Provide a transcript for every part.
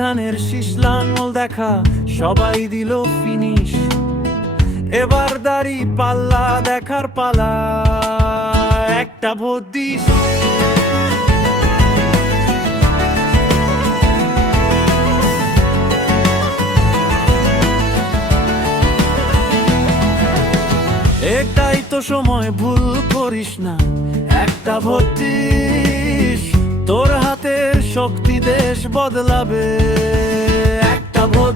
ধানের শীষ লাঙল দেখা সবাই দিল ফিনিশ এবার দাড়ি পাল্লা দেখার পালা, একটা ভোট এটাই তো সময়, ভুল করিস না, একটা ভোট দিস। তোর হাতের শক্তি দেশ বদলাবে। একটা ভোট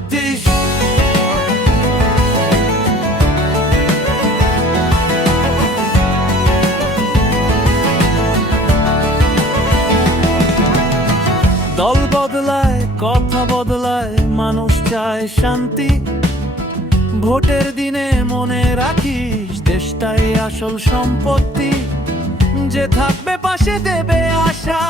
দল বদলায়, কথা বদলায়, মানুষ চায় শান্তি। ভোটের দিনে মনে রাখিস, দেশটাই আসল সম্পত্তি। যে থাকবে পাশে দেবে আশা।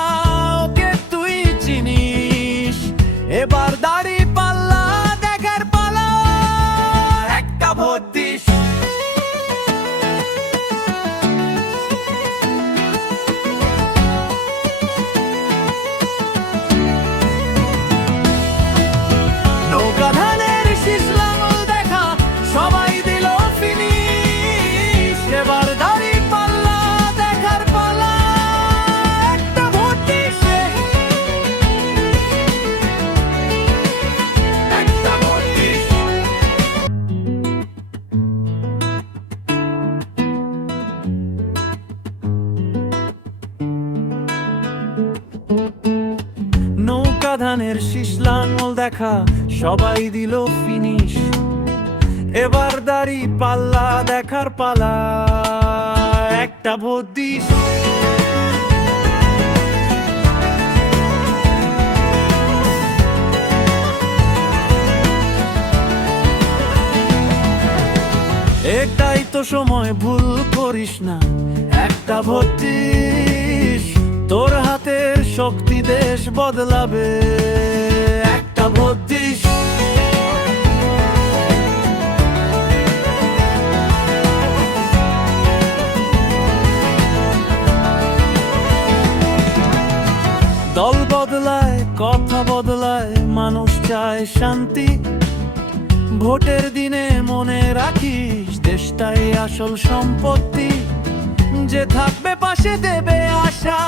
ধানের শীষ লাঙল দেখা, সবাই দিল ফিনিশ এবার দাড়ি পাল্লা দেখার পালা, একটা ভোট দিস। এটাই তো সময়, ভুল করিস না, একটা ভোট দিস। তোর হাতের শক্তি দেশ বদলাবে। একটা ভোট দল বদলায়, কথা বদলায়, মানুষ চায় শান্তি। ভোটের দিনে মনে রাখিস, দেশটাই আসল সম্পত্তি। যে থাকবে পাশে দেবে আশা।